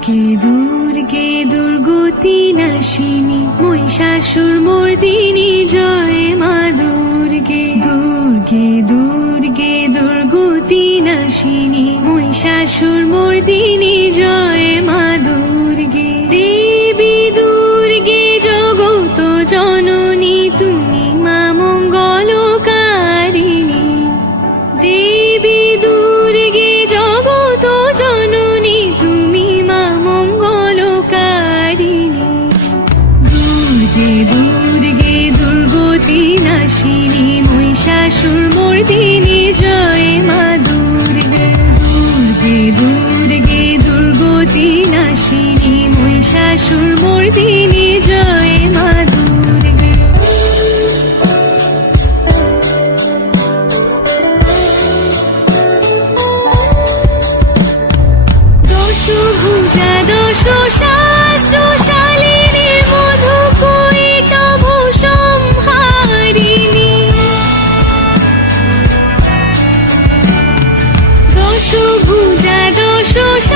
দুর্গে দুর্গে দুর্গতি নাশিনী? শাশুর মর্দিনী জয় মা দুর্গে দূর দুর্গে দুর্গতি নাশিনী? শাশুর মর্দিনী জয় মা দুর্গে দেবী দুর্গে জগত জননী? তুমি দুর্গতি নাশিনী মহিষাসুর মর্দিনী জয় মা দুর্গে। দুর্গে দুর্গে, দুর্গতি নাশিনী মহিষাসুর মর্দিনী জয় মা দুর্গে। দশ ভুজা দশ দশ ভুজা দশ শাস্ত্র